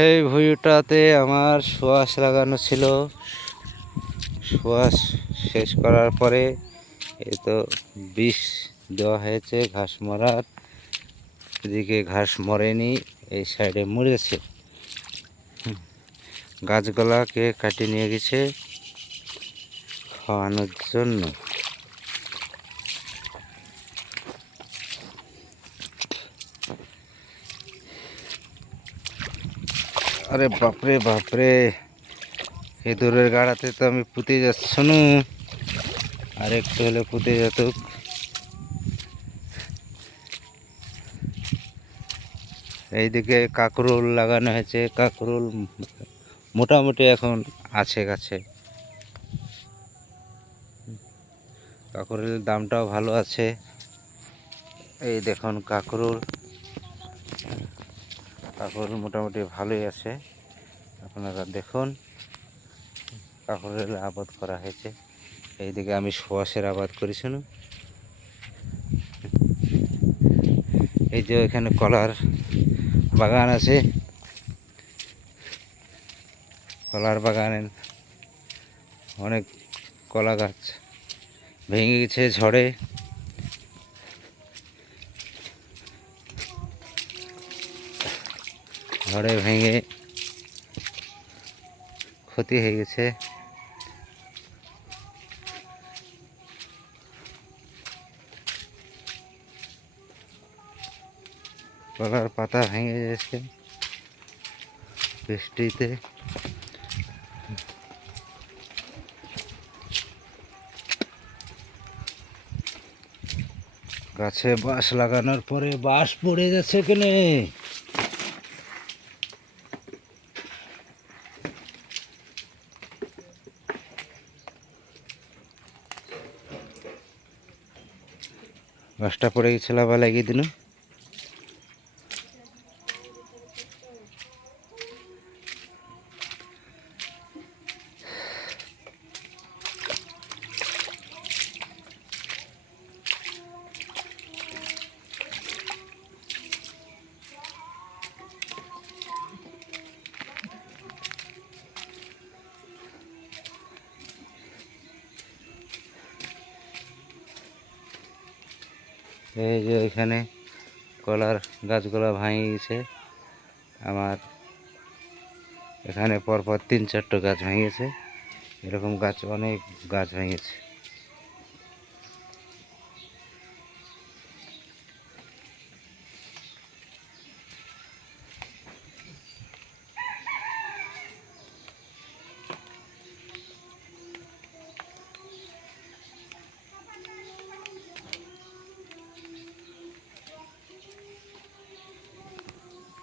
এই ভুঁইটাতে আমার সোয়াশ লাগানো ছিল। সোয়াশ শেষ করার পরে এই তো বিষ দেওয়া হয়েছে ঘাস মরার। এদিকে ঘাস মরেনি, এই সাইডে মরেছে। গাছগুলাকে কাটিয়ে নিয়ে গেছে খাওয়ানোর জন্য। আরে বাপরে বাপরে, এই দূরের গাড়াতে তো আমি পুঁতে যাচ্ছ নু, আর একটু হলে পুঁতে যেত। এইদিকে কাকরোল লাগানো হয়েছে, কাকরোল মোটামুটি এখন আছে গাছে। কাকরোলের দামটাও ভালো আছে। এই দেখুন কাকরোল, কাকরোল মোটামুটি ভালোই আছে। আপনারা দেখুন কাকরোলের আবাদ করা হয়েছে। এইদিকে আমি সোয়াশের আবাদ করেছি না। এই যে এখানে কলার বাগান আছে, কলার বাগানে অনেক কলা গাছ ভেঙে গেছে ঝড়ে। ঝড়ে ভেঙে ক্ষতি হয়ে গেছে। কলার পাতা ভেঙে গেছে বৃষ্টিতে। গাছে বাঁশ লাগানোর পরে বাঁশ পড়ে যাচ্ছে কেনে। বাঁশটা পড়ে গেছিল, আবার লাগিয়ে দিন। এই যে এখানে কলার গাছগুলো ভেঙে গেছে আমার। এখানে পরপর 3-4টা গাছ ভেঙেছে। এরকম গাছ অনেক গাছ ভেঙেছে।